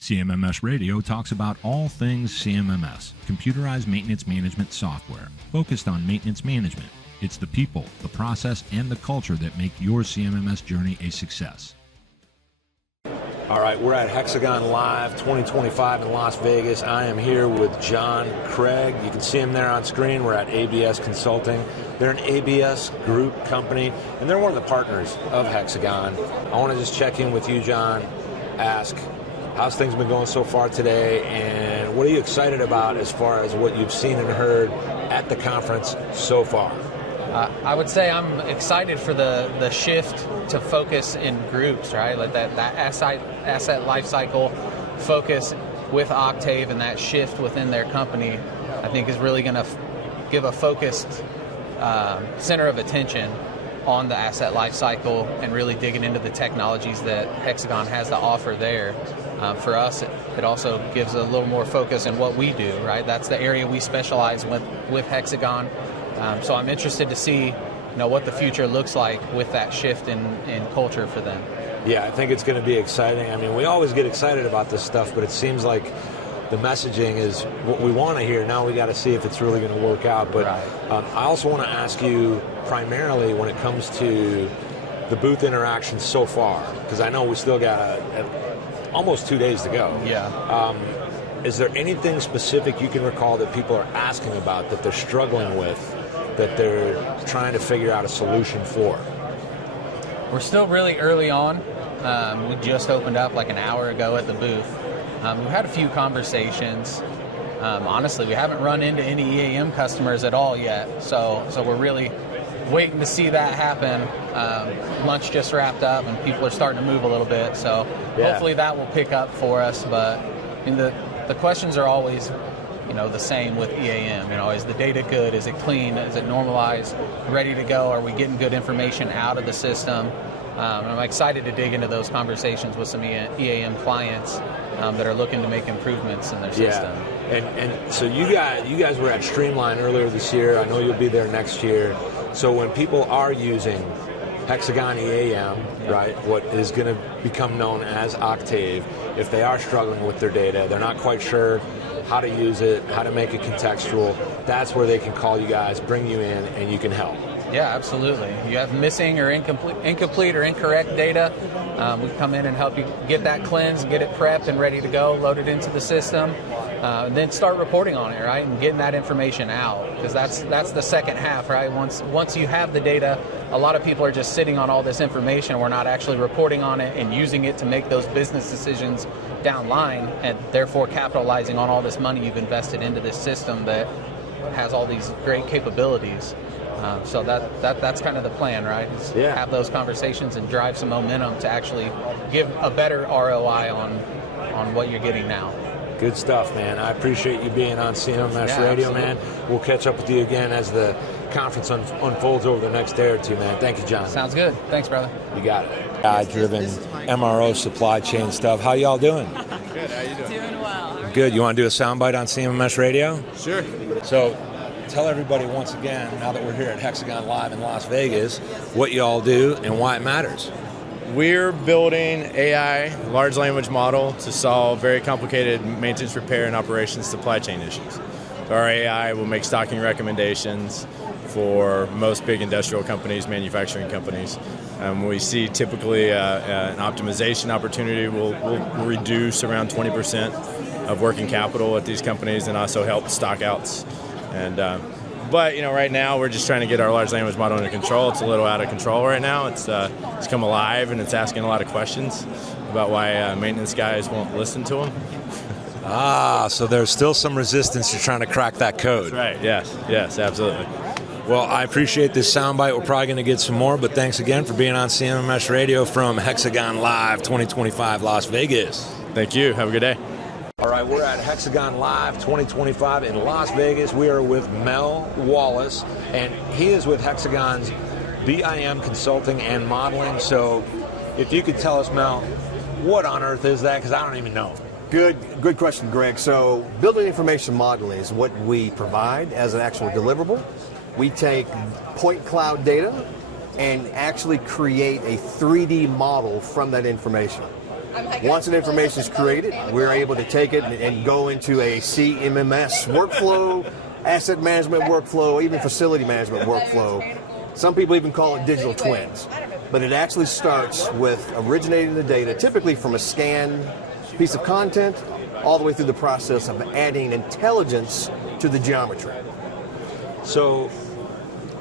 CMMS Radio talks about all things CMMS, computerized maintenance management software, focused on maintenance management. It's the people, the process, and the culture that make your CMMS journey a success. All right, we're at Hexagon Live 2025 in Las Vegas. I am here with John Craig. You can see him there on screen. We're at ABS Consulting. They're an ABS group company, and they're one of the partners of Hexagon. I want to just check in with you, John, ask, how's things been going so far today, and what are you excited about as far as what you've seen and heard at the conference so far? I would say I'm excited for the shift to focus in groups, right? Like that asset lifecycle focus with Octave, and that shift within their company, I think is really going to give a focused center of attention on the asset lifecycle and really digging into the technologies that Hexagon has to offer there. For us, it also gives a little more focus in what we do, right? That's the area we specialize with Hexagon. So I'm interested to see, what the future looks like with that shift in culture for them. Yeah, I think it's going to be exciting. I mean, we always get excited about this stuff, but it seems like the messaging is what we want to hear. Now we got to see if it's really going to work out. But right. I also want to ask you primarily when it comes to the booth interactions so far, because I know we still got almost 2 days to go. Yeah. Is there anything specific you can recall that people are asking about that they're struggling with, that they're trying to figure out a solution for? We're still really early on. We just opened up like an hour ago at the booth. We've had a few conversations. Honestly, we haven't run into any EAM customers at all yet, so we're really waiting to see that happen. Lunch just wrapped up and people are starting to move a little bit, so hopefully that will pick up for us. But the questions are always the same with EAM. Is the data good? Is it clean? Is it normalized? Ready to go? Are we getting good information out of the system? And I'm excited to dig into those conversations with some EAM clients that are looking to make improvements in their system. And so you guys were at Streamline earlier this year. I know you'll be there next year. So when people are using Hexagon EAM, right, what is going to become known as Octave, if they are struggling with their data, they're not quite sure how to use it, how to make it contextual, that's where they can call you guys, bring you in, and you can help. Yeah, absolutely. You have missing or incomplete or incorrect data, we come in and help you get that cleansed, get it prepped and ready to go, load it into the system, and then start reporting on it, right, and getting that information out, because that's the second half, right? Once you have the data, a lot of people are just sitting on all this information. We're not actually reporting on it and using it to make those business decisions down line, and therefore capitalizing on all this money you've invested into this system that has all these great capabilities. So that's kind of the plan, right? Is have those conversations and drive some momentum to actually give a better ROI on what you're getting now. Good stuff, man. I appreciate you being on CMMS Radio, absolutely. Man. We'll catch up with you again as the conference unfolds over the next day or two, man. Thank you, John. Sounds good. Thanks, brother. You got it. Guy-driven MRO supply chain stuff. How y'all doing? Good. How you doing? Doing well. Good. You want to do a soundbite on CMMS Radio? Sure. So tell everybody once again, now that we're here at Hexagon Live in Las Vegas, what you all do and why it matters. We're building AI, large language model, to solve very complicated maintenance, repair, and operations supply chain issues. So our AI will make stocking recommendations for most big industrial companies, manufacturing companies. We see typically an optimization opportunity will reduce around 20% of working capital at these companies and also help stockouts. But right now we're just trying to get our large language model under control. It's a little out of control right now. It's come alive and it's asking a lot of questions about why maintenance guys won't listen to them. So there's still some resistance to trying to crack that code. That's right. Yes, absolutely. Well, I appreciate this soundbite. We're probably going to get some more, but thanks again for being on CMMS Radio from Hexagon Live 2025 Las Vegas. Thank you. Have a good day. All right, we're at Hexagon Live 2025 in Las Vegas. We are with Mel Wallace, and he is with Hexagon's BIM Consulting and Modeling. So if you could tell us, Mel, what on earth is that? Because I don't even know. Good question, Greg. So building information modeling is what we provide as an actual deliverable. We take point cloud data and actually create a 3D model from that information. Once an information is created, we're able to take it and go into a CMMS workflow, asset management workflow, even facility management workflow. Some people even call it digital twins. But it actually starts with originating the data, typically from a scanned piece of content, all the way through the process of adding intelligence to the geometry. So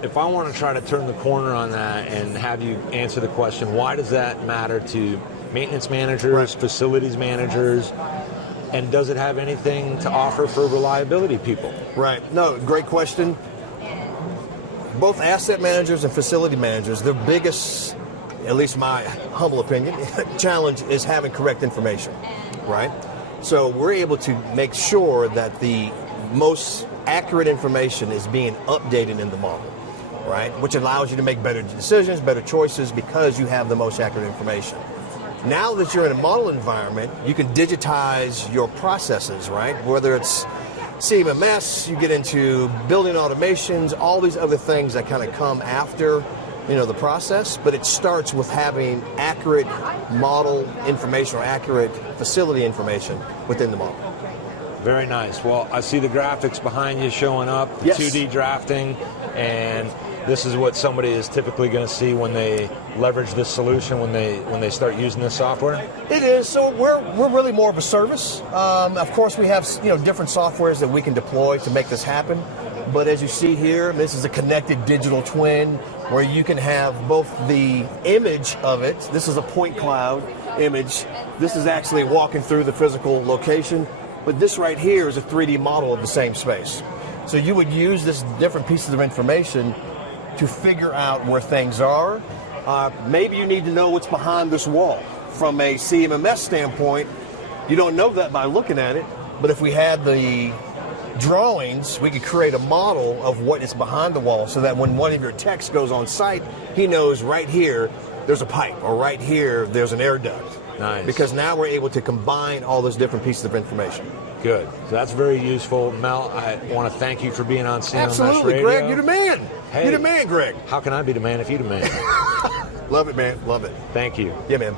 if I want to try to turn the corner on that and have you answer the question, why does that matter to maintenance managers, facilities managers, and does it have anything to offer for reliability people? Right. No, great question. Both asset managers and facility managers, their biggest, at least my humble opinion, challenge is having correct information, right? So we're able to make sure that the most accurate information is being updated in the model, right? Which allows you to make better decisions, better choices, because you have the most accurate information. Now that you're in a model environment, you can digitize your processes, right? Whether it's CMMS, you get into building automations, all these other things that kind of come after, the process, but it starts with having accurate model information or accurate facility information within the model. Very nice. Well, I see the graphics behind you showing up, the 2D drafting, and this is what somebody is typically going to see when they leverage this solution, when they start using this software? It is. So we're really more of a service. Of course, we have different softwares that we can deploy to make this happen. But as you see here, this is a connected digital twin where you can have both the image of it. This is a point cloud image. This is actually walking through the physical location. But this right here is a 3D model of the same space. So you would use this different pieces of information to figure out where things are. Maybe you need to know what's behind this wall. From a CMMS standpoint, you don't know that by looking at it, but if we had the drawings, we could create a model of what is behind the wall so that when one of your techs goes on site, he knows right here there's a pipe, or right here there's an air duct. Nice. Because now we're able to combine all those different pieces of information. Good. So that's very useful. Mel, I want to thank you for being on CMMS Absolutely, Radio. Greg, you're the man. Hey, you're the man, Greg. How can I be the man if you're the man? Love it, man. Love it. Thank you. Yeah, man.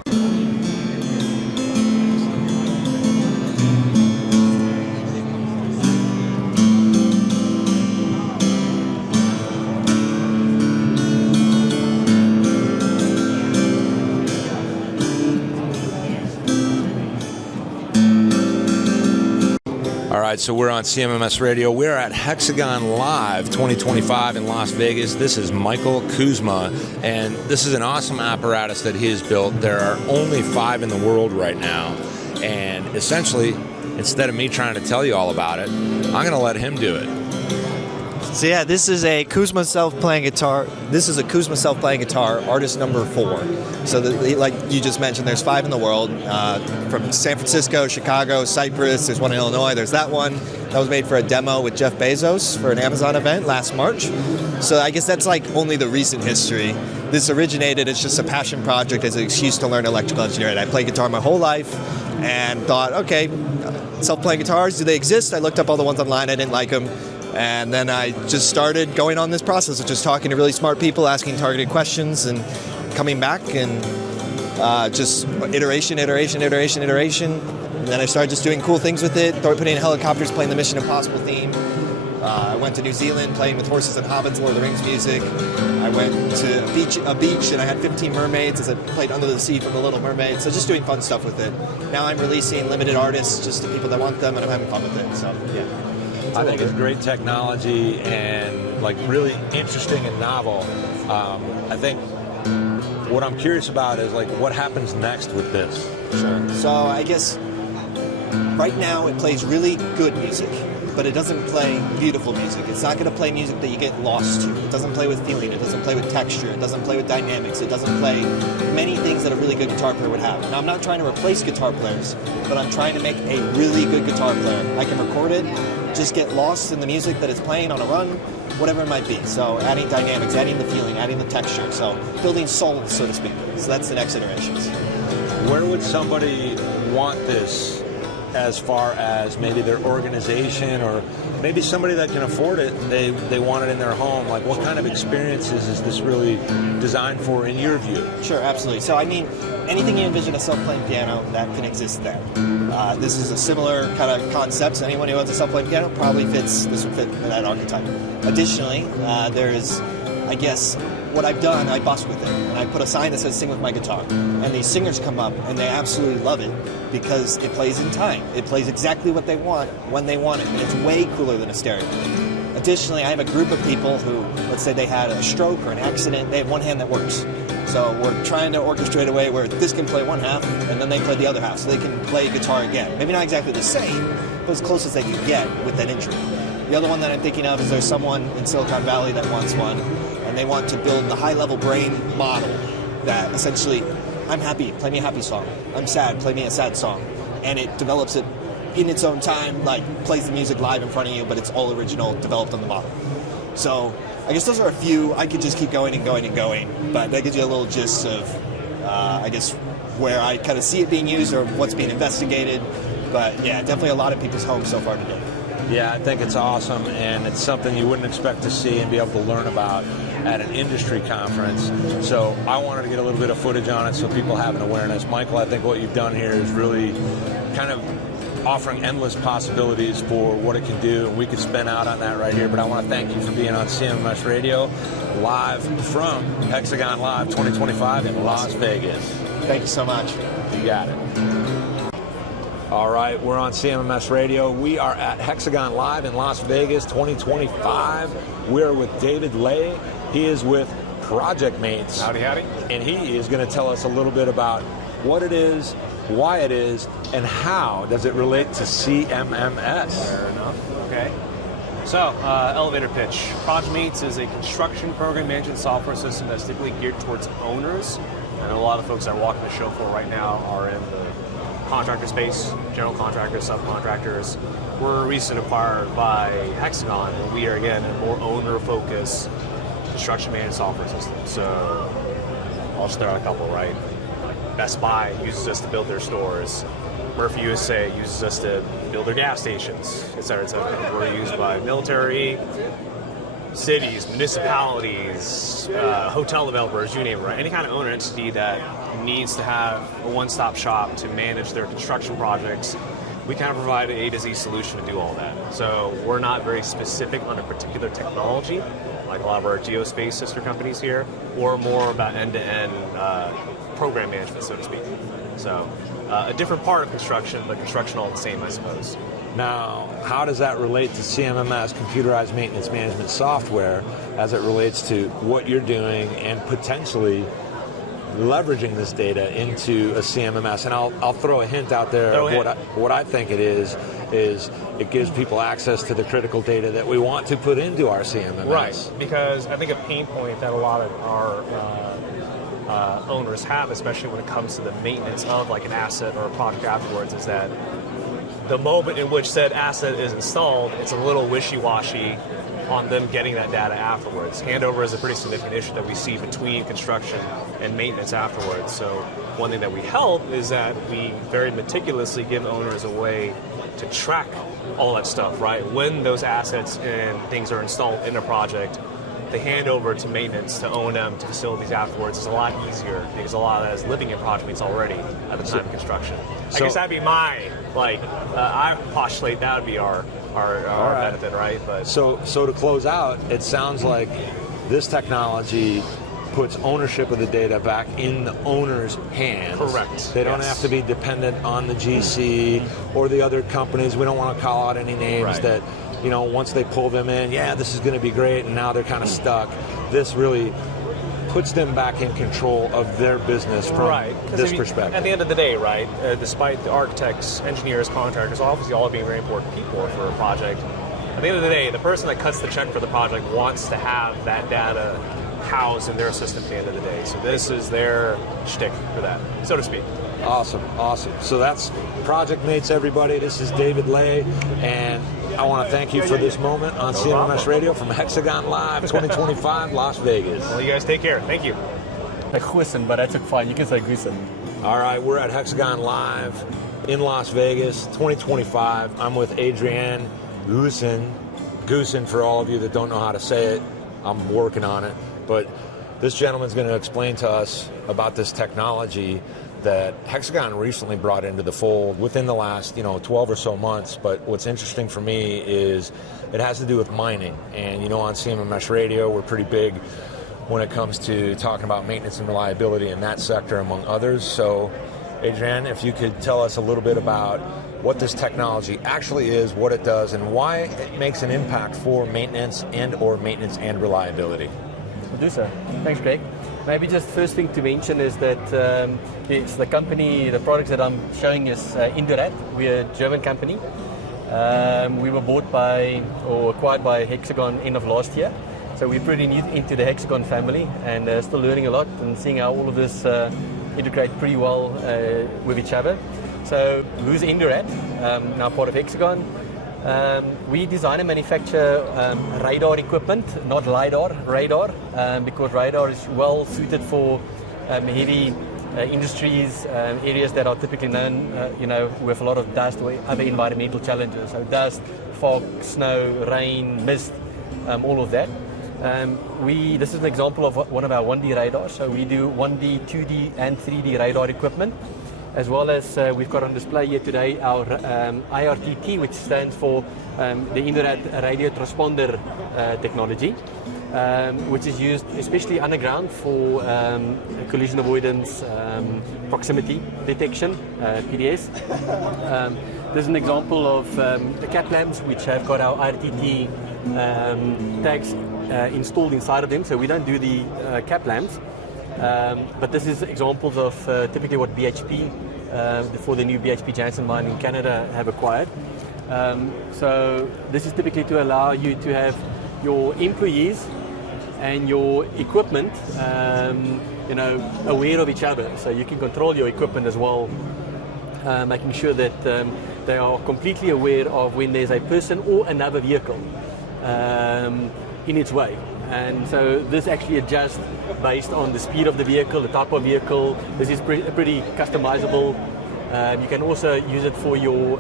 All right, so we're on CMMS Radio. We're at Hexagon Live 2025 in Las Vegas. This is Michael Kuzma, and this is an awesome apparatus that he has built. There are only 5 in the world right now, and essentially, instead of me trying to tell you all about it, I'm going to let him do it. So yeah, this is a Kuzma self-playing guitar. This is a Kuzma self-playing guitar, artist number 4. So like you just mentioned, there's 5 in the world, from San Francisco, Chicago, Cyprus. There's one in Illinois. There's that one that was made for a demo with Jeff Bezos for an Amazon event last March. So I guess that's like only the recent history. This originated as just a passion project as an excuse to learn electrical engineering. I played guitar my whole life and thought, okay, self-playing guitars, do they exist? I looked up all the ones online. I didn't like them. And then I just started going on this process of just talking to really smart people, asking targeted questions, and coming back, and just iteration. And then I started just doing cool things with it, putting in helicopters, playing the Mission Impossible theme. I went to New Zealand, playing with horses and hobbits, Lord of the Rings music. I went to a beach, and I had 15 mermaids as I played Under the Sea from The Little Mermaid. So just doing fun stuff with it. Now I'm releasing limited artists just to people that want them, and I'm having fun with it. So yeah. I think it's great technology and like really interesting and novel. I think what I'm curious about is like what happens next with this. Sure. So I guess right now it plays really good music, but it doesn't play beautiful music. It's not going to play music that you get lost to. It doesn't play with feeling. It doesn't play with texture. It doesn't play with dynamics. It doesn't play many things that a really good guitar player would have. Now, I'm not trying to replace guitar players, but I'm trying to make a really good guitar player. I can record it, just get lost in the music that it's playing on a run, whatever it might be. So adding dynamics, adding the feeling, adding the texture. So building soul, so to speak. So that's the next iterations. Where would somebody want this as far as maybe their organization or maybe somebody that can afford it and they want it in their home? Like, what kind of experiences is this really designed for in your view? Sure, absolutely. So, I mean, anything you envision a self-playing piano, that can exist there. This is a similar kind of concept. So anyone who owns a self-playing piano this would fit in that archetype. Additionally, there's, I guess, what I've done, I busk with it. And I put a sign that says sing with my guitar. And these singers come up and they absolutely love it because it plays in time. It plays exactly what they want when they want it. And it's way cooler than a stereo. Additionally, I have a group of people who, let's say they had a stroke or an accident, they have one hand that works. So we're trying to orchestrate a way where this can play one half and then they play the other half so they can play guitar again. Maybe not exactly the same, but as close as they can get with that injury. The other one that I'm thinking of is there's someone in Silicon Valley that wants one, and they want to build the high-level brain model that essentially, I'm happy, play me a happy song. I'm sad, play me a sad song. And it develops it in its own time, like plays the music live in front of you, but it's all original, developed on the model. So I guess those are a few. I could just keep going and going and going, but that gives you a little gist of, I guess, where I kind of see it being used or what's being investigated. But yeah, definitely a lot of people's homes so far today. Yeah, I think it's awesome, and it's something you wouldn't expect to see and be able to learn about at an industry conference. So I wanted to get a little bit of footage on it so people have an awareness. Michael, I think what you've done here is really kind of offering endless possibilities for what it can do, and we could spin out on that right here. But I want to thank you for being on CMMS Radio, live from Hexagon Live 2025 in Las Vegas. Thank you so much. You got it. All right, we're on CMMS Radio. We are at Hexagon Live in Las Vegas 2025. We're with David Lay. He is with ProjectMates. Howdy, howdy. And he is going to tell us a little bit about what it is, why it is, and how does it relate to CMMS. Fair enough. Okay. So, elevator pitch. ProjectMates is a construction program management software system that's typically geared towards owners. I know a lot of folks that are walking the show floor right now are in the contractor space, general contractors, subcontractors. We're recently acquired by Hexagon, and we are, again, a more owner-focused construction management software system. So, I'll just throw out a couple, right? Best Buy uses us to build their stores. Murphy USA uses us to build their gas stations, et cetera, et cetera. We're used by military, cities, municipalities, hotel developers, you name it, right? Any kind of owner entity that needs to have a one-stop shop to manage their construction projects, we kind of provide an A to Z solution to do all that. So we're not very specific on a particular technology, like a lot of our geospace sister companies here, or more about end-to-end program management, so to speak. So a different part of construction, but construction all the same, I suppose. Now, how does that relate to CMMS, computerized maintenance management software, as it relates to what you're doing and potentially leveraging this data into a CMMS? And I'll throw a hint out there of what I think it is it gives people access to the critical data that we want to put into our CMMS. Right, because I think a pain point that a lot of our owners have, especially when it comes to the maintenance of like an asset or a project afterwards, is that the moment in which said asset is installed, it's a little wishy-washy on them getting that data afterwards. Handover is a pretty significant issue that we see between construction and maintenance afterwards. So one thing that we help is that we very meticulously give owners a way to track all that stuff, right? When those assets and things are installed in a project, the handover to maintenance, to O&M, to facilities afterwards is a lot easier because a lot of that is living in ProjectMates already at the time of construction. I guess that'd be my, I postulate that would be our benefit, right? But so to close out, it sounds like this technology puts ownership of the data back in the owner's hands. Correct. They don't have to be dependent on the GC or the other companies. We don't want to call out any names that, you know, once they pull them in, this is going to be great, and now they're kind of stuck. This really puts them back in control of their business from this perspective. At the end of the day, right, despite the architects, engineers, contractors, obviously all being very important people for a project, at the end of the day, the person that cuts the check for the project wants to have that data housed in their system at the end of the day. So this is their shtick for that, so to speak. Awesome. So that's ProjectMates, everybody. This is David Lay, and I want to thank you for this moment on CMMS Radio from Hexagon Live 2025, Las Vegas. Well, you guys take care. Thank you. Like Huisen, but I took fine. You can say Guisen. All right, we're at Hexagon Live in Las Vegas, 2025. I'm with Adrian Verusen for all of you that don't know how to say it. I'm working on it. But this gentleman's going to explain to us about this technology that Hexagon recently brought into the fold within the last 12 or so months. But what's interesting for me is it has to do with mining. And on CMMSradio, we're pretty big when it comes to talking about maintenance and reliability in that sector, among others. So, Adrian, if you could tell us a little bit about what this technology actually is, what it does, and why it makes an impact for maintenance and reliability. I'll do so. Thanks, Greg. Maybe just first thing to mention is that it's the company, the products that I'm showing is Indurad. We're a German company. We were bought by or acquired by Hexagon end of last year. So we're pretty new into the Hexagon family and still learning a lot and seeing how all of this integrate pretty well with each other. So who's Indurad? Now part of Hexagon. We design and manufacture radar equipment, not LiDAR, radar, because radar is well suited for heavy industries, areas that are typically known, with a lot of dust or other environmental challenges. So dust, fog, snow, rain, mist, all of that. This is an example of one of our 1D radars. So we do 1D, 2D, and 3D radar equipment. As well as we've got on display here today our IRTT, which stands for the Indurad radio transponder technology, which is used especially underground for collision avoidance, proximity detection, PDS. This is an example of the cap lamps, which have got our IRTT tags installed inside of them, so we don't do the cap lamps. But this is examples of typically what BHP, for the new BHP Jansen mine in Canada, have acquired. So this is typically to allow you to have your employees and your equipment, aware of each other. So you can control your equipment as well, making sure that they are completely aware of when there's a person or another vehicle in its way. And so this actually adjusts based on the speed of the vehicle, the type of vehicle. This is pretty customizable. You can also use it for your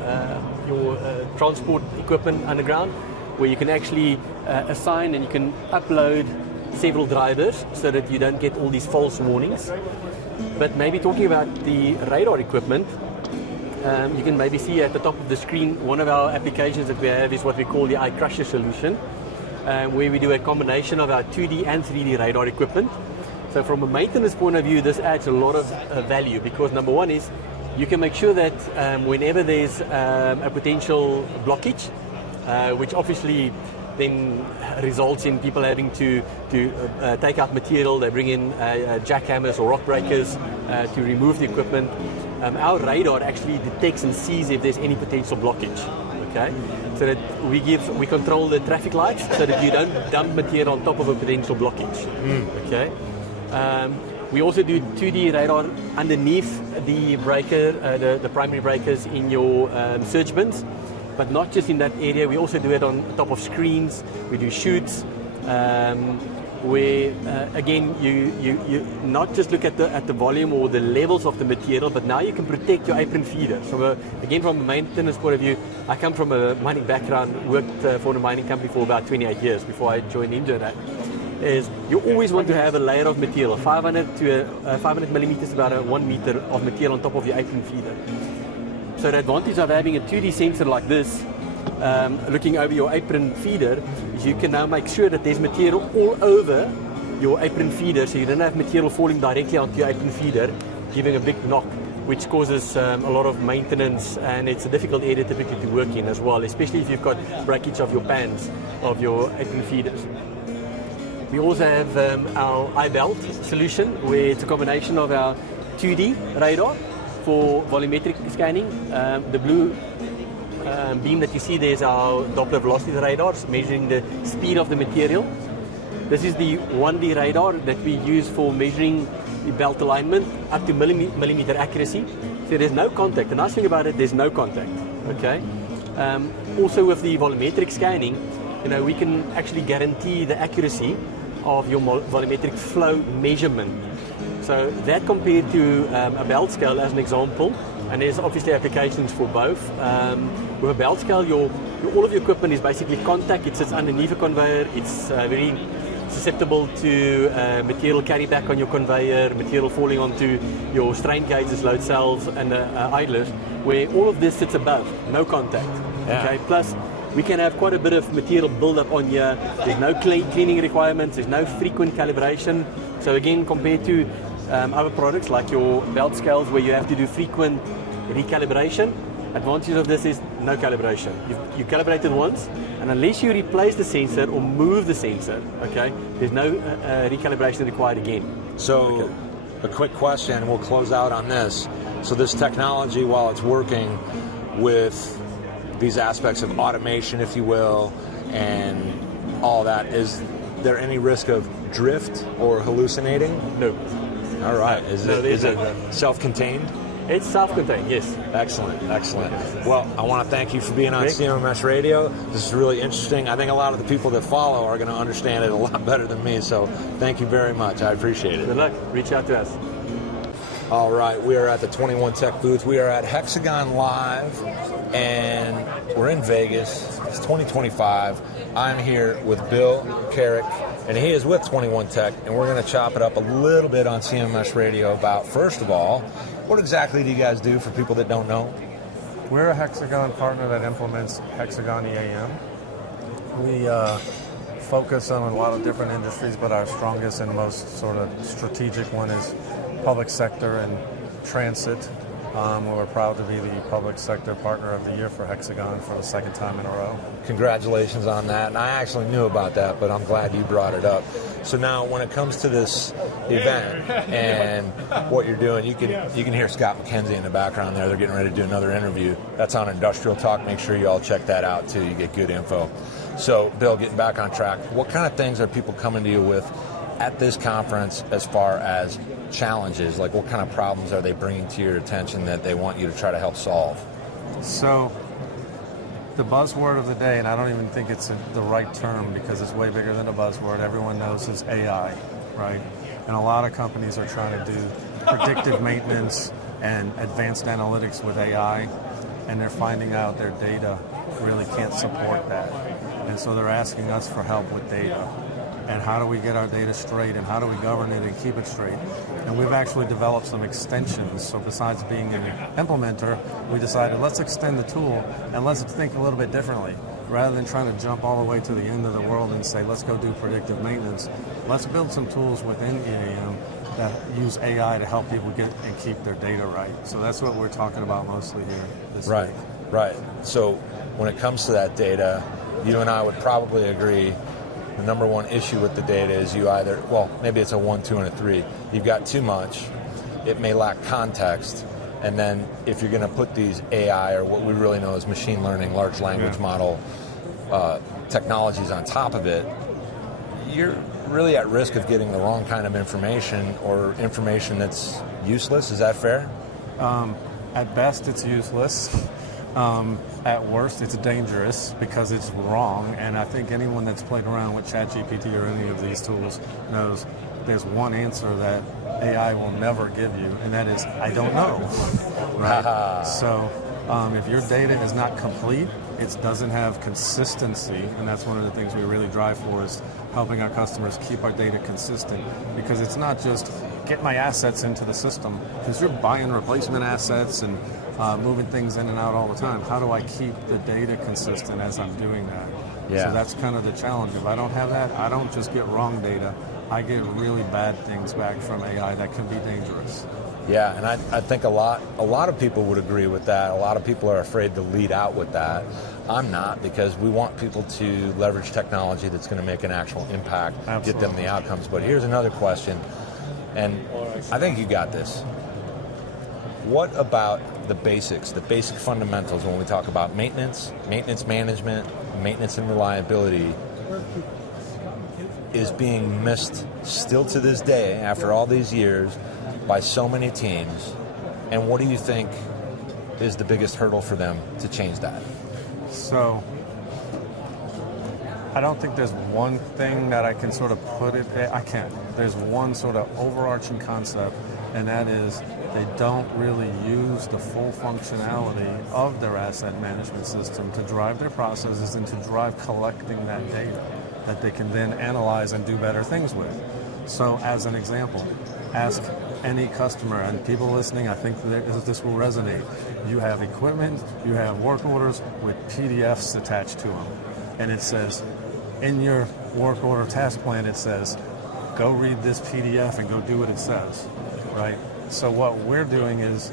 transport equipment underground, where you can actually assign and you can upload several drivers so that you don't get all these false warnings. But maybe talking about the radar equipment, you can maybe see at the top of the screen, one of our applications that we have is what we call the iCrusher solution, where we do a combination of our 2D and 3D radar equipment. So from a maintenance point of view, this adds a lot of value, because number one is you can make sure that whenever there's a potential blockage, which obviously then results in people having to take out material, they bring in jackhammers or rock breakers to remove the equipment. Our radar actually detects and sees if there's any potential blockage. Okay, so that we control the traffic lights so that you don't dump material on top of a potential blockage. Okay. We also do 2D radar underneath the breaker, the primary breakers in your surge bins, but not just in that area. We also do it on top of screens. We do chutes, where again you not just look at the volume or the levels of the material, but now you can protect your apron feeder. So again, from a maintenance point of view, I come from a mining background, worked for a mining company for about 28 years before I joined Indurad. Is you always want to have a layer of material, 500 millimeters, about 1 meter of material on top of your apron feeder. So the advantage of having a 2D sensor like this, looking over your apron feeder, is you can now make sure that there's material all over your apron feeder, so you don't have material falling directly onto your apron feeder, giving a big knock, which causes a lot of maintenance, and it's a difficult area typically to work in as well, especially if you've got breakage of your pans, of your apron feeders. We also have our iBelt solution, where it's a combination of our 2D radar for volumetric scanning. The blue beam that you see there is our Doppler velocity radars, measuring the speed of the material. This is the 1D radar that we use for measuring the belt alignment up to millimeter accuracy. So there's no contact. The nice thing about it, there's no contact. Okay. Also with the volumetric scanning, we can actually guarantee the accuracy of your volumetric flow measurement. So that compared to a belt scale, as an example, and there's obviously applications for both. With a belt scale, all of your equipment is basically contact. It sits underneath a conveyor. It's very susceptible to material carry back on your conveyor, material falling onto your strain gauges, load cells, and idlers, where all of this sits above, no contact. Yeah. Okay. Plus, we can have quite a bit of material build up on here. There's no cleaning requirements. There's no frequent calibration. So again, compared to other products like your belt scales, where you have to do frequent recalibration, advantage of this is no calibration. You calibrate it once, and unless you replace the sensor or move the sensor, okay, there's no recalibration required again. So, a quick question, and we'll close out on this. So this technology, while it's working with these aspects of automation, if you will, and all that, is there any risk of drift or hallucinating? No. All right. Is it self-contained? It's self-contained, yes. Excellent, excellent. Well, I want to thank you for being on CMMS Radio. This is really interesting. I think a lot of the people that follow are going to understand it a lot better than me, so thank you very much. I appreciate it. Good luck. Reach out to us. All right, we are at the 21 Tech booth. We are at Hexagon Live, and we're in Vegas. It's 2025. I'm here with Bill Carrick, and he is with 21 Tech, and we're going to chop it up a little bit on CMMS Radio about, first of all, what exactly do you guys do for people that don't know? We're a Hexagon partner that implements Hexagon EAM. We focus on a lot of different industries, but our strongest and most sort of strategic one is public sector and transit. We're proud to be the public sector partner of the year for Hexagon for the second time in a row. Congratulations on that. And I actually knew about that, but I'm glad you brought it up. So now when it comes to this event and what you're doing, you can hear Scott McKenzie in the background there. They're getting ready to do another interview. That's on Industrial Talk. Make sure you all check that out too. You get good info. So Bill, getting back on track, what kind of things are people coming to you with at this conference as far as challenges? Like what kind of problems are they bringing to your attention that they want you to try to help solve? So the buzzword of the day, and I don't even think it's the right term because it's way bigger than a buzzword, everyone knows, is AI, right? And a lot of companies are trying to do predictive maintenance and advanced analytics with AI, and they're finding out their data really can't support that. And so they're asking us for help with data. And how do we get our data straight, and how do we govern it and keep it straight? And we've actually developed some extensions. So besides being an implementer, we decided let's extend the tool and let's think a little bit differently. Rather than trying to jump all the way to the end of the world and say, let's go do predictive maintenance, let's build some tools within EAM that use AI to help people get and keep their data right. So that's what we're talking about mostly here this week. Right. So when it comes to that data, you and I would probably agree the number one issue with the data is you either, well, maybe it's a 1, 2, and a 3. You've got too much. It may lack context. And then if you're going to put these AI, or what we really know as machine learning, large language model technologies on top of it, you're really at risk of getting the wrong kind of information or information that's useless. Is that fair? At best, it's useless. At worst, it's dangerous because it's wrong, and I think anyone that's played around with ChatGPT or any of these tools knows there's one answer that AI will never give you, and that is, I don't know. Right? So if your data is not complete, it doesn't have consistency, and that's one of the things we really drive for, is helping our customers keep our data consistent, because it's not just get my assets into the system, because you're buying replacement assets and moving things in and out all the time. How do I keep the data consistent as I'm doing that? Yeah. So that's kind of the challenge. If I don't have that, I don't just get wrong data. I get really bad things back from AI that can be dangerous. Yeah, and I think a lot of people would agree with that. A lot of people are afraid to lead out with that. I'm not, because we want people to leverage technology that's going to make an actual impact, Absolutely. Get them the outcomes. But here's another question, and I think you got this. What about the basics, the basic fundamentals when we talk about maintenance management, maintenance and reliability is being missed still to this day after all these years by so many teams? And what do you think is the biggest hurdle for them to change that? So I don't think there's one thing that I can sort of put it there. I can't. There's one sort of overarching concept, and that is they don't really use the full functionality of their asset management system to drive their processes and to drive collecting that data that they can then analyze and do better things with. So as an example, ask any customer, and people listening, I think that this will resonate. You have equipment, you have work orders with PDFs attached to them. And it says, in your work order task plan, it says, go read this PDF and go do what it says, right? So what we're doing is,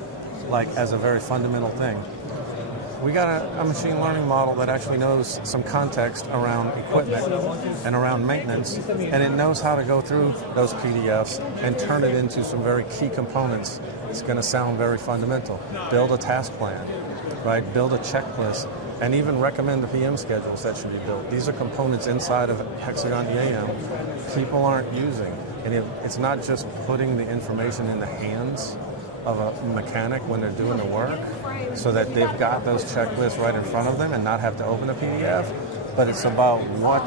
like, as a very fundamental thing, we got a machine learning model that actually knows some context around equipment and around maintenance, and it knows how to go through those PDFs and turn it into some very key components. It's going to sound very fundamental. Build a task plan, right? Build a checklist, and even recommend the PM schedules that should be built. These are components inside of Hexagon EAM people aren't using. And it's not just putting the information in the hands of a mechanic when they're doing the work so that they've got those checklists right in front of them and not have to open a PDF, but it's about what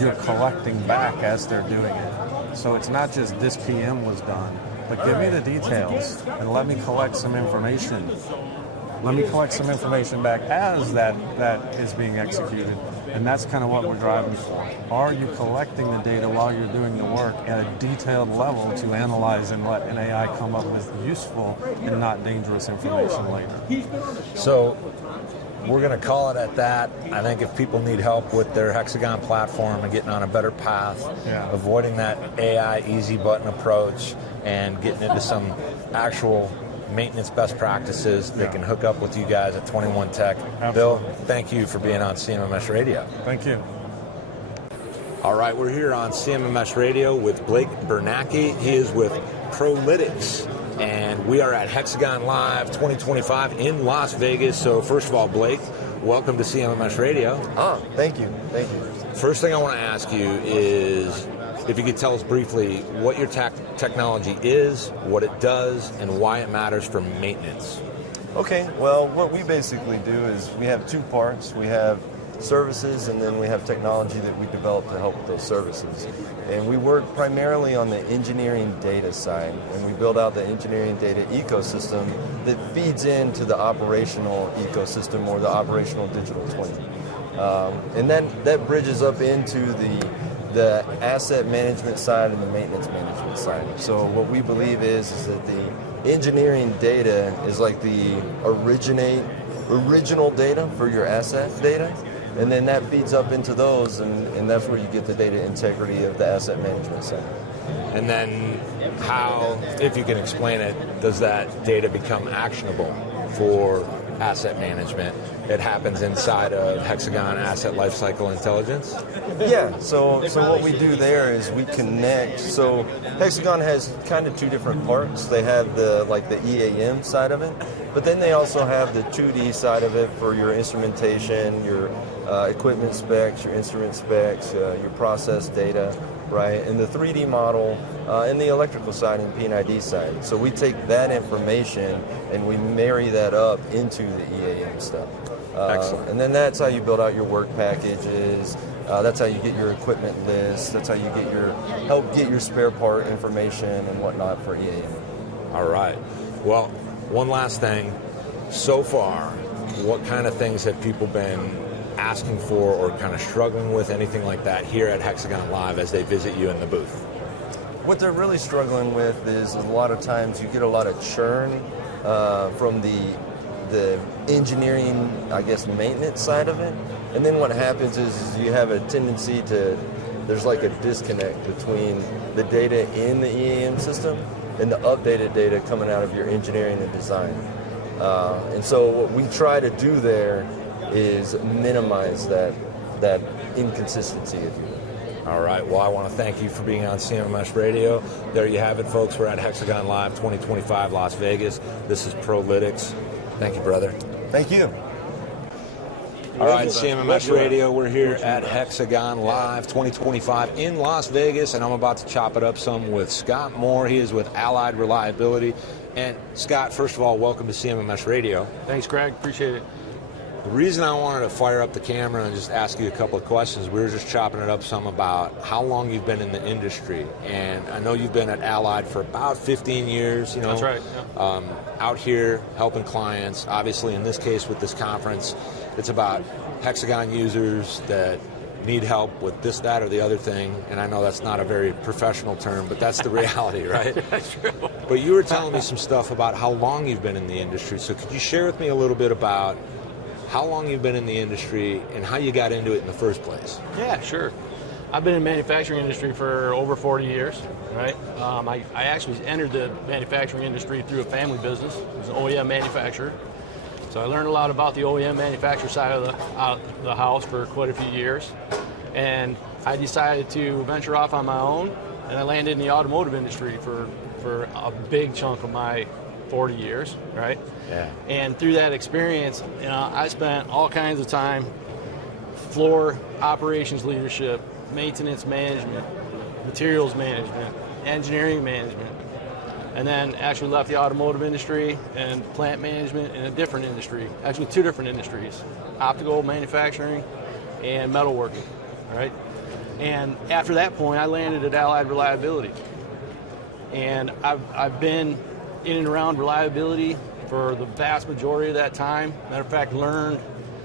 you're collecting back as they're doing it. So it's not just this PM was done, but give me the details and let me collect some information. Let me collect some information back as that is being executed. And that's kind of what we're driving for. Are you collecting the data while you're doing the work at a detailed level to analyze and let an AI come up with useful and not dangerous information later? So we're going to call it at that. I think if people need help with their Hexagon platform and getting on a better path, avoiding that AI easy button approach and getting into some actual maintenance best practices, they can hook up with you guys at 21 Tech. Absolutely. Bill, thank you for being on CMMS Radio. Thank you. All right, we're here on CMMS Radio with Blake Bernacki. He is with ProLytx, and we are at Hexagon Live 2025 in Las Vegas. So first of all, Blake, welcome to CMMS Radio. Thank you. Thank you. First thing I want to ask you is if you could tell us briefly what your technology is, what it does, and why it matters for maintenance. Okay, well, what we basically do is we have two parts. We have services, and then we have technology that we develop to help with those services. And we work primarily on the engineering data side, and we build out the engineering data ecosystem that feeds into the operational ecosystem or the operational digital twin. And that bridges up into the asset management side and the maintenance management side. So what we believe is that the engineering data is like the original data for your asset data, and then that feeds up into those, and that's where you get the data integrity of the asset management side. And then how, if you can explain it, does that data become actionable for asset management? It happens inside of Hexagon Asset Lifecycle Intelligence? Yeah, so what we do there is we connect. So Hexagon has kind of two different parts. They have the EAM side of it, but then they also have the 2D side of it for your instrumentation, your equipment specs, your instrument specs, your process data, right? And the 3D model and the electrical side and P&ID side. So we take that information and we marry that up into the EAM stuff. Excellent. And then that's how you build out your work packages. That's how you get your equipment list. That's how you help get your spare part information and whatnot for EAM. All right. Well, one last thing. So far, what kind of things have people been asking for or kind of struggling with, anything like that, here at Hexagon Live as they visit you in the booth? What they're really struggling with is a lot of times you get a lot of churn from the engineering, I guess, maintenance side of it. And then what happens is you have a tendency there's like a disconnect between the data in the EAM system and the updated data coming out of your engineering and design. And so what we try to do there is minimize that inconsistency, if you will. All right. Well, I want to thank you for being on CMMS Radio. There you have it, folks. We're at Hexagon Live 2025 Las Vegas. This is ProLytx. Thank you, brother. Thank you. All right, CMMS Radio. We're here at Hexagon Live 2025 in Las Vegas, and I'm about to chop it up some with Scott Moore. He is with Allied Reliability. And Scott, first of all, welcome to CMMS Radio. Thanks, Greg. Appreciate it. The reason I wanted to fire up the camera and just ask you a couple of questions, we were just chopping it up some about how long you've been in the industry. And I know you've been at Allied for about 15 years, you know. That's right. Yeah. Out here helping clients. Obviously, in this case with this conference, it's about Hexagon users that need help with this, that, or the other thing. And I know that's not a very professional term, but that's the reality, right? That's true. But you were telling me some stuff about how long you've been in the industry. So could you share with me a little bit about how long you've been in the industry and how you got into it in the first place? Yeah, sure. I've been in the manufacturing industry for over 40 years, right? I actually entered the manufacturing industry through a family business. It was an OEM manufacturer. So I learned a lot about the OEM manufacturer side of the house for quite a few years. And I decided to venture off on my own, and I landed in the automotive industry for a big chunk of my 40 years, right? Yeah. And through that experience, you know, I spent all kinds of time, floor operations leadership, maintenance management, materials management, engineering management, and then actually left the automotive industry and plant management in a different industry, actually two different industries, optical manufacturing and metalworking, right? And after that point, I landed at Allied Reliability. And I've been in and around reliability for the vast majority of that time. Matter of fact, learned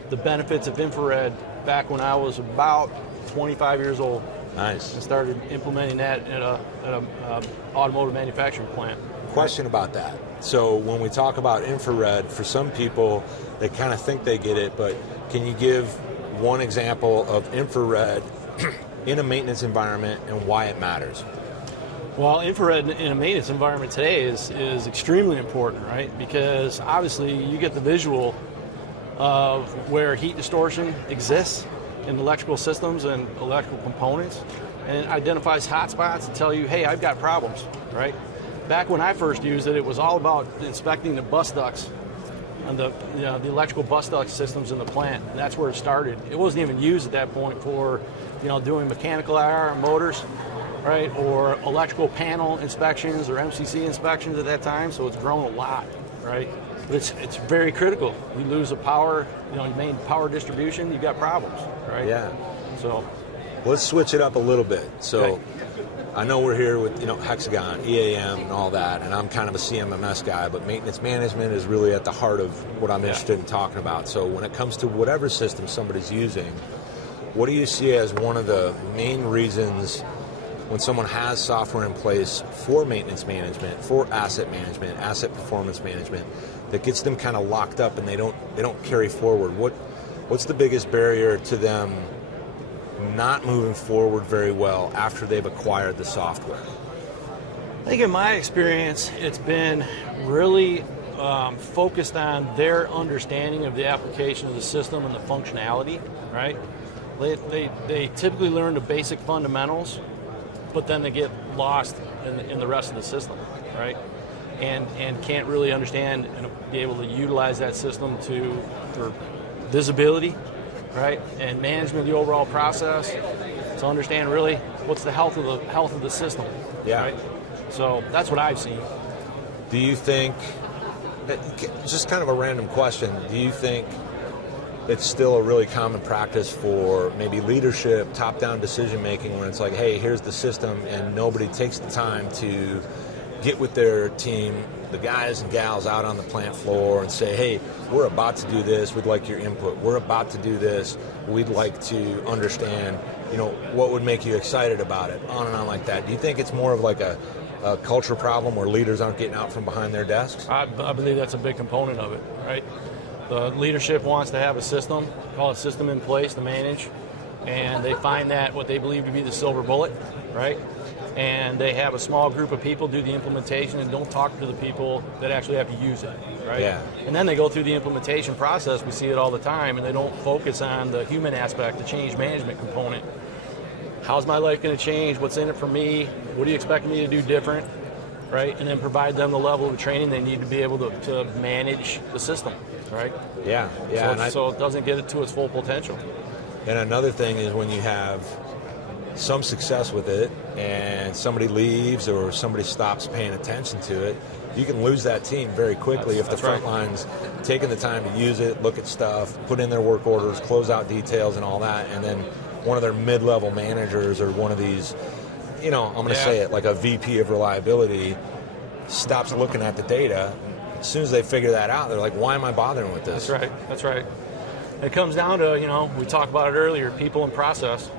the benefits of infrared back when I was about 25 years old. Nice. And started implementing that at a automotive manufacturing plant. Question about that. So when we talk about infrared, for some people, they kind of think they get it, but can you give one example of infrared in a maintenance environment and why it matters? Well, infrared in a maintenance environment today is extremely important, right? Because obviously you get the visual of where heat distortion exists in electrical systems and electrical components, and it identifies hot spots to tell you, hey, I've got problems, right? Back when I first used it, it was all about inspecting the bus ducts and the electrical bus duct systems in the plant. And that's where it started. It wasn't even used at that point for, doing mechanical IR motors, right, or electrical panel inspections or MCC inspections at that time. So it's grown a lot, right? But it's very critical. You lose the power, your main power distribution, you've got problems, right? Yeah. So let's switch it up a little bit. So okay. I know we're here with Hexagon, EAM, and all that, and I'm kind of a CMMS guy, but maintenance management is really at the heart of what I'm interested in talking about. So when it comes to whatever system somebody's using, what do you see as one of the main reasons when someone has software in place for maintenance management, for asset management, asset performance management, that gets them kind of locked up and they don't carry forward? What's the biggest barrier to them not moving forward very well after they've acquired the software? I think in my experience, it's been really focused on their understanding of the application of the system and the functionality, right? They typically learn the basic fundamentals, but then they get lost in the rest of the system, right? And can't really understand and be able to utilize that system for visibility, right, and management of the overall process, to understand really what's the health of the system. Yeah. Right? So that's what I've seen. Do you think, just kind of a random question, do you think it's still a really common practice for maybe leadership, top-down decision-making, where it's like, hey, here's the system, and nobody takes the time to get with their team, the guys and gals out on the plant floor, and say, hey, we're about to do this, we'd like your input. We're about to do this, we'd like to understand, what would make you excited about it, on and on like that. Do you think it's more of like a culture problem where leaders aren't getting out from behind their desks? I believe that's a big component of it, right? The leadership wants to have a system, call it system in place to manage, and they find that what they believe to be the silver bullet, right? And they have a small group of people do the implementation and don't talk to the people that actually have to use it, right? Yeah. And then they go through the implementation process, we see it all the time, and they don't focus on the human aspect, the change management component. How's my life going to change? What's in it for me? What do you expect me to do different, right? And then provide them the level of training they need to be able to manage the system, right? Yeah. So it doesn't get it to its full potential. And another thing is when you have some success with it and somebody leaves or somebody stops paying attention to it, you can lose that team very quickly if the front line's taking the time to use it, look at stuff, put in their work orders, close out details and all that, and then one of their mid-level managers or one of these, I'm going to say it, like a VP of reliability stops looking at the data. As soon as they figure that out, they're like, why am I bothering with this? That's right. It comes down to, we talked about it earlier, people and process.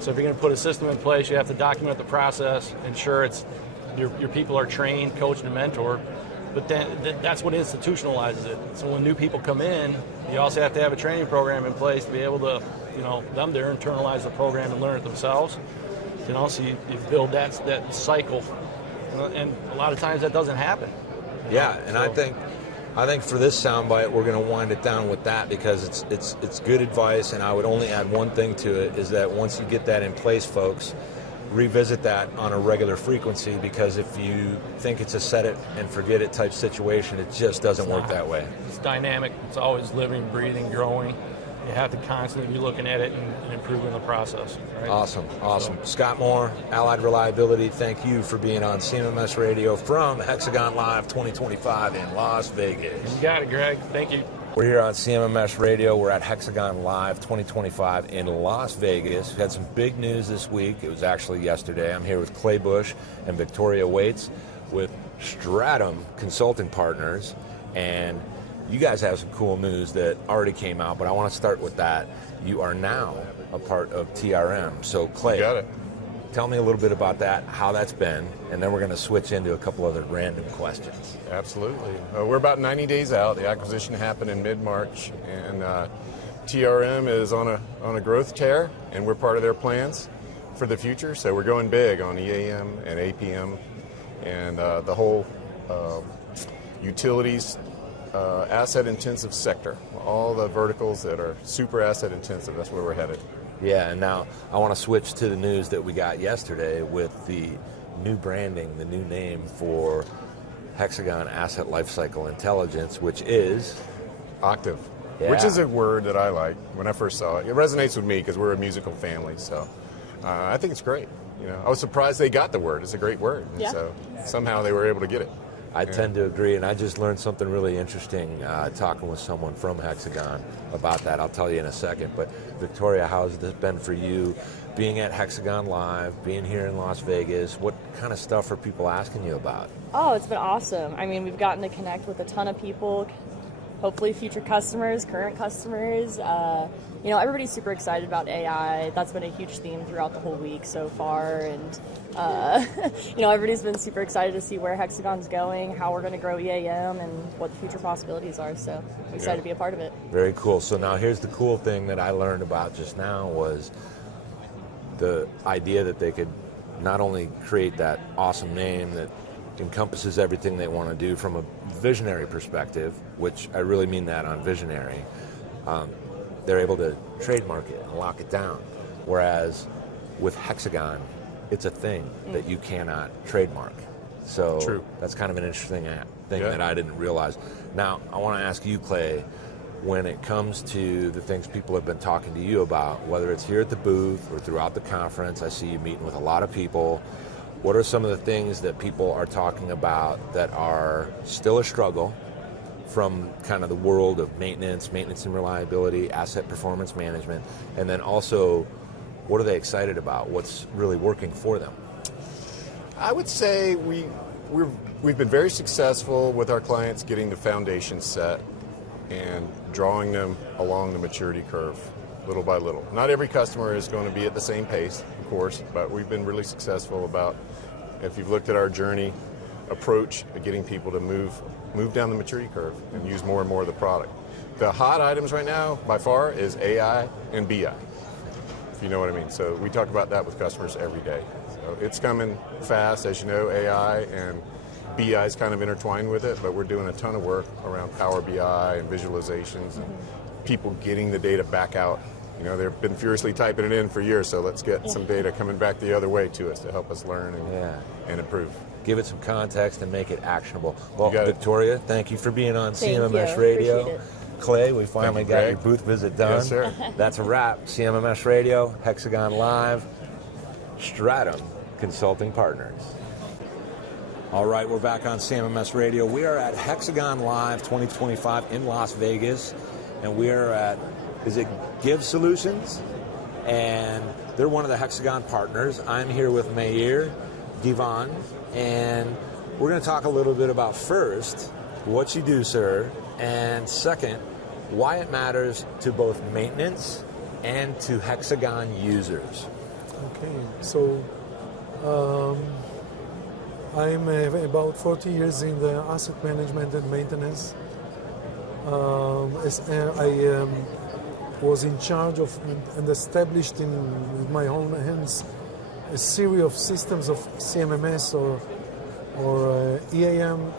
So if you're going to put a system in place, you have to document the process, ensure it's your people are trained, coached, and mentored. But then that's what institutionalizes it. So when new people come in, you also have to have a training program in place to be able to, them to internalize the program and learn it themselves. So you build that cycle, and a lot of times that doesn't happen. Yeah, and I think for this soundbite we're going to wind it down with that, because it's good advice, and I would only add one thing to it, is that once you get that in place, folks, revisit that on a regular frequency, because if you think it's a set it and forget it type situation, it just doesn't work that way. It's dynamic. It's always living, breathing, growing. You have to constantly be looking at it and improving the process. Right? Awesome. Scott Moore, Allied Reliability, thank you for being on CMMS Radio from Hexagon Live 2025 in Las Vegas. You got it, Greg. Thank you. We're here on CMMS Radio. We're at Hexagon Live 2025 in Las Vegas. We had some big news this week. It was actually yesterday. I'm here with Clay Bush and Victoria Waits with Stratum Consulting Partners, and you guys have some cool news that already came out, but I want to start with that. You are now a part of TRM. So, Clay, got it. Tell me a little bit about that, how that's been, and then we're going to switch into a couple other random questions. Absolutely. We're about 90 days out. The acquisition happened in mid-March, and TRM is on a growth tear, and we're part of their plans for the future. So we're going big on EAM and APM and the whole utilities asset-intensive sector. All the verticals that are super asset-intensive, that's where we're headed. Yeah, and now I want to switch to the news that we got yesterday with the new branding, the new name for Hexagon Asset Lifecycle Intelligence, which is Octave, which is a word that I like. When I first saw it, it resonates with me because we're a musical family, so I think it's great. I was surprised they got the word. It's a great word, and so somehow they were able to get it. I tend to agree, and I just learned something really interesting talking with someone from Hexagon about that. I'll tell you in a second. But Victoria, how's this been for you, being at Hexagon Live, being here in Las Vegas? What kind of stuff are people asking you about? Oh, it's been awesome. I mean, we've gotten to connect with a ton of people, hopefully future customers, current customers. Everybody's super excited about AI. That's been a huge theme throughout the whole week so far, and everybody's been super excited to see where Hexagon's going, how we're going to grow EAM, and what the future possibilities are. So I'm excited to be a part of it. Very cool. So now here's the cool thing that I learned about just now was the idea that they could not only create that awesome name that encompasses everything they want to do from a visionary perspective, which I really mean that on visionary, they're able to trademark it and lock it down. Whereas with Hexagon, it's a thing that you cannot trademark. So that's kind of an interesting thing that I didn't realize. Now, I want to ask you, Clay, when it comes to the things people have been talking to you about, whether it's here at the booth or throughout the conference, I see you meeting with a lot of people. What are some of the things that people are talking about that are still a struggle from kind of the world of maintenance and reliability, asset performance management, and then also what are they excited about? What's really working for them? I would say we've been very successful with our clients getting the foundation set and drawing them along the maturity curve little by little. Not every customer is going to be at the same pace, of course, but we've been really successful about, if you've looked at our journey approach, getting people to move down the maturity curve and use more and more of the product. The hot items right now, by far, is AI and BI, if you know what I mean. So we talk about that with customers every day. So it's coming fast, as you know. AI and BI is kind of intertwined with it, but we're doing a ton of work around Power BI and visualizations and people getting the data back out. They've been furiously typing it in for years, so let's get some data coming back the other way to us to help us learn and improve. Give it some context and make it actionable. Well, Victoria, thank you for being on CMMS Radio. Clay, we finally got your booth visit done. Yes, sir. That's a wrap. CMMS Radio, Hexagon Live. Stratum Consulting Partners. All right, we're back on CMMS Radio. We are at Hexagon Live 2025 in Las Vegas, and we are at, is it Give Solutions? And they're one of the Hexagon partners. I'm here with Meir Divan, and we're going to talk a little bit about, first, what you do, sir, and second, why it matters to both maintenance and to Hexagon users. Okay, so I'm about 40 years in the asset management and maintenance. I was in charge of and established with my own hands a series of systems of CMMS or EAM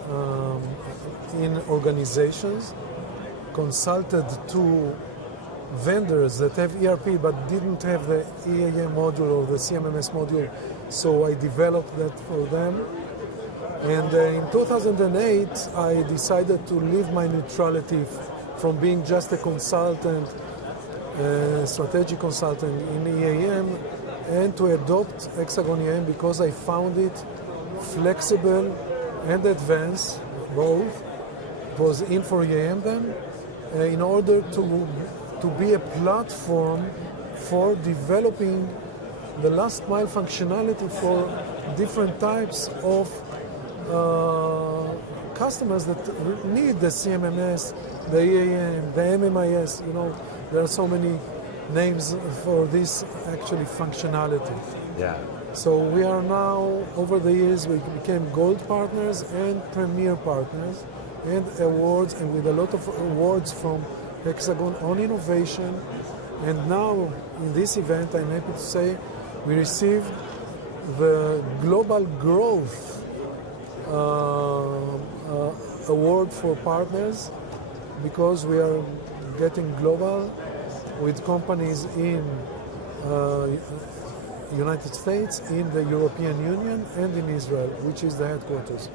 in organizations, consulted to vendors that have ERP but didn't have the EAM module or the CMMS module, so I developed that for them. And in 2008, I decided to leave my neutrality from being just a consultant, strategic consultant in EAM, and to adopt Hexagon EAM because I found it flexible and advanced, both. It was in for EAM then, in order to be a platform for developing the last mile functionality for different types of customers that need the CMMS, the EAM, the MMIS. You know, there are so many names for this actually functionality. Yeah. So we are now, over the years, we became gold partners and premier partners, and awards, and with a lot of awards from Hexagon on innovation. And now, in this event, I'm happy to say, we received the Global Growth Award for partners, because we are getting global with companies in United States, in the European Union, and in Israel, which is the headquarters.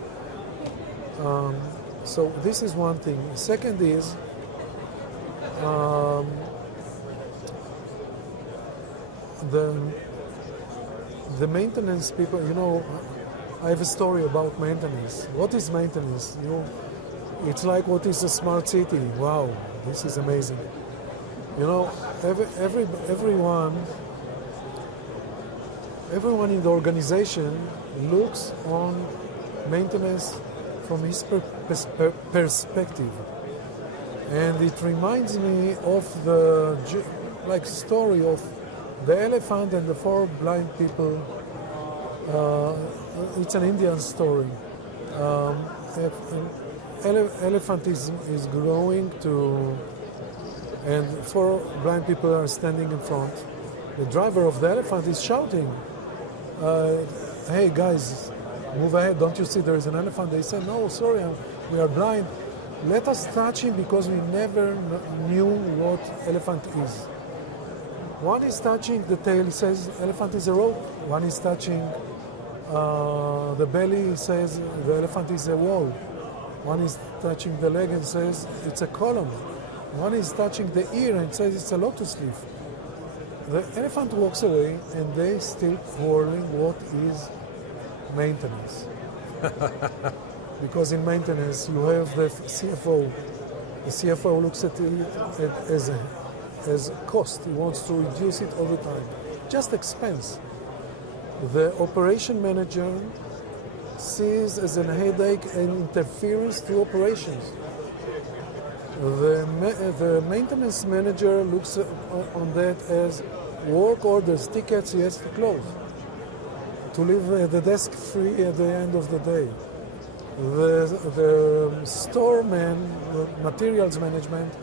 So this is one thing. Second is, the maintenance people, you know, I have a story about maintenance. What is maintenance? You know, it's like, what is a smart city? Wow, this is amazing. You know, everyone in the organization looks on maintenance from his perspective. And it reminds me of the story of the elephant and the four blind people. It's an Indian story. Elephant is growing to, and four blind people are standing in front. The driver of the elephant is shouting, "Hey guys, move ahead! Don't you see there is an elephant?" They say, "No, sorry, we are blind. Let us touch him because we never knew what elephant is." One is touching the tail, he says elephant is a rope. One is touching the belly, he says the elephant is a wall. One is touching the leg and says it's a column. One is touching the ear and says it's a lotus leaf. The elephant walks away and they still quarreling what is maintenance. Because in maintenance you have the CFO. The CFO looks at it as cost. He wants to reduce it all the time. Just expense. The operation manager sees as a headache and interference to operations. The maintenance manager looks on that as work orders, tickets he has to close, to leave the desk free at the end of the day. The storeman, materials management,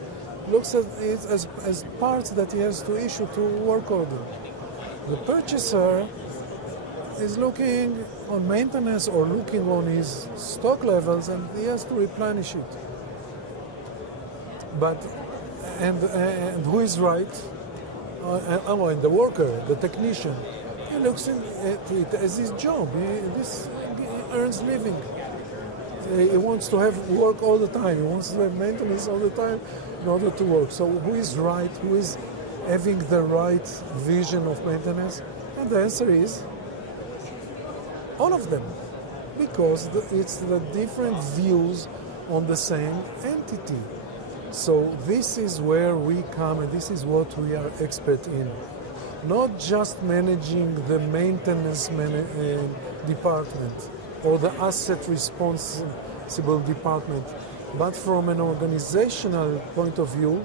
looks at it as parts that he has to issue to work order. The purchaser is looking on maintenance or looking on his stock levels, and he has to replenish it. But and who is right? And the worker, the technician, he looks at it as his job. He earns living. He wants to have work all the time. He wants to have maintenance all the time in order to work. So who is right? Who is having the right vision of maintenance? And the answer is all of them, because it's the different views on the same entity. So this is where we come, and this is what we are expert in. Not just managing the maintenance department or the asset responsible department, but from an organizational point of view.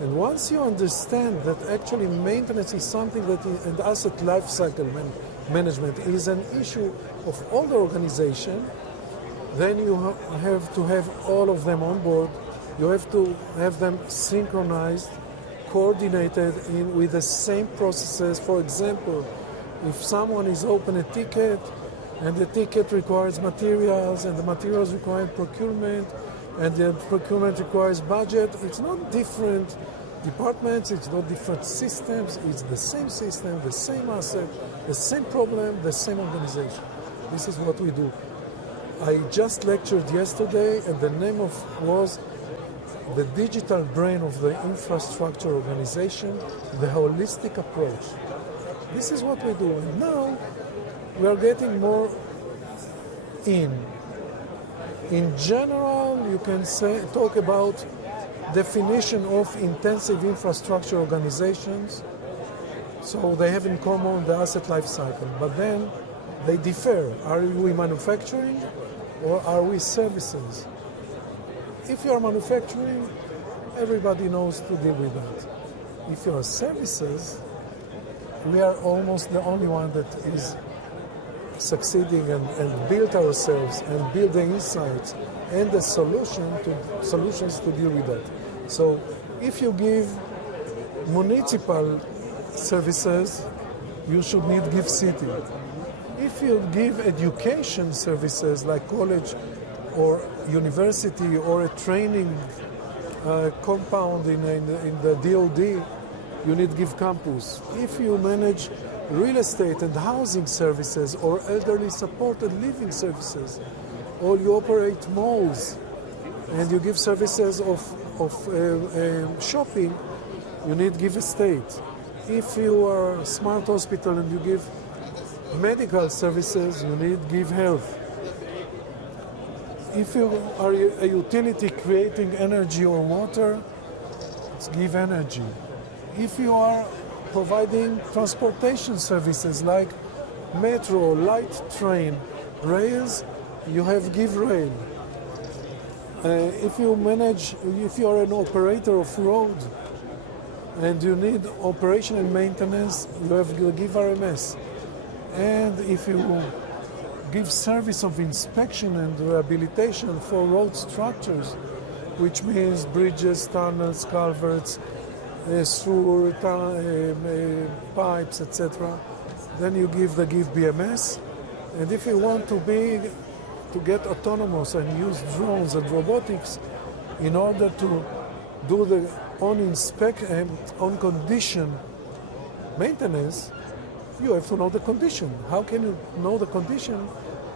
And once you understand that actually maintenance is something that and asset lifecycle management is an issue of all the organization, then you have to have all of them on board. You have to have them synchronized, coordinated with the same processes. For example, if someone is open a ticket and the ticket requires materials and the materials require procurement and the procurement requires budget, it's not different departments, it's not different systems, it's the same system, the same asset, the same problem, the same organization. This is what we do. I just lectured yesterday and the name was the digital brain of the infrastructure organization, the holistic approach. This is what we do. And now we are getting more in. In general, you can talk about definition of intensive infrastructure organizations. So they have in common the asset life cycle, but then they differ. Are we manufacturing or are we services? If you are manufacturing, everybody knows to deal with that. If you are services, we are almost the only one that is succeeding and build ourselves and build the insights and the solutions to deal with that. So if you give municipal services, you should need give city. If you give education services like college or university or a training compound in the DOD, you need give campus. If you manage real estate and housing services or elderly supported living services, or you operate malls and you give services of shopping, you need give estate. If you are a smart hospital and you give medical services, you need give health. If you are a utility creating energy or water, it's give energy. If you are providing transportation services like metro, light train, rails, you have give rail. If you are an operator of road and you need operation and maintenance, you have give RMS. And if you give service of inspection and rehabilitation for road structures, which means bridges, tunnels, culverts, sewer pipes, etc., then you give BMS. And if you want to get autonomous and use drones and robotics in order to do the on condition maintenance, you have to know the condition. How can you know the condition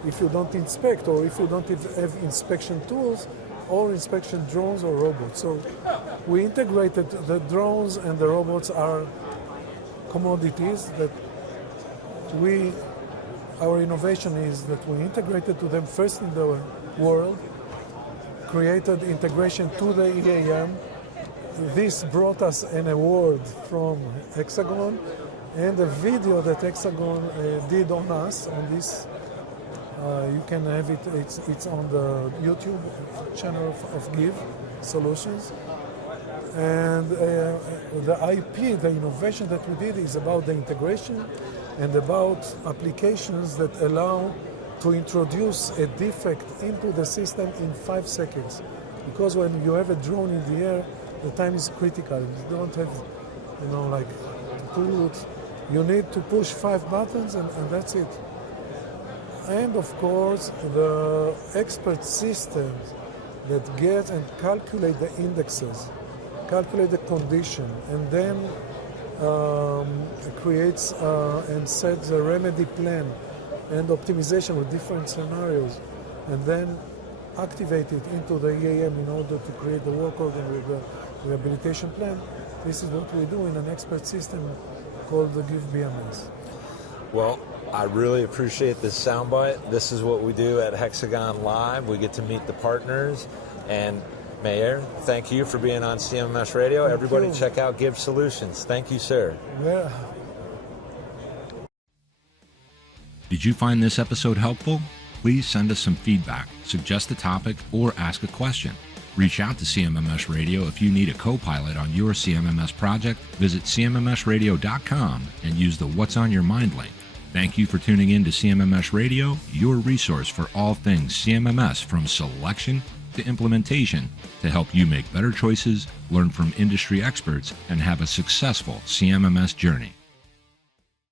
if you don't inspect, or if you don't have inspection tools or inspection drones or robots? So we integrated the drones, and the robots are commodities that our innovation is that we integrated to them first in the world, created integration to the EAM. This brought us an award from Hexagon, and the video that Hexagon did on us, on this, you can have it, it's on the YouTube channel of Give Solutions. And the IP, the innovation that we did is about the integration and about applications that allow to introduce a defect into the system in 5 seconds. Because when you have a drone in the air, the time is critical. You don't have, like you need to push 5 buttons and that's it. And of course, the expert systems that get and calculate the indexes, calculate the condition, and then creates and sets a remedy plan and optimization with different scenarios, and then activate it into the EAM in order to create the work organ with the rehabilitation plan. This is what we do in an expert system called the Give BMS. Well, I really appreciate this soundbite. This is what we do at Hexagon Live. We get to meet the partners. And Meir, thank you for being on CMMS Radio. Everybody check out Give Solutions. Thank you, sir. Yeah. Did you find this episode helpful? Please send us some feedback, suggest a topic, or ask a question. Reach out to CMMS Radio if you need a co-pilot on your CMMS project. Visit CMMSradio.com and use the What's on Your Mind link. Thank you for tuning in to CMMS Radio, your resource for all things CMMS, from selection to implementation, to help you make better choices, learn from industry experts, and have a successful CMMS journey.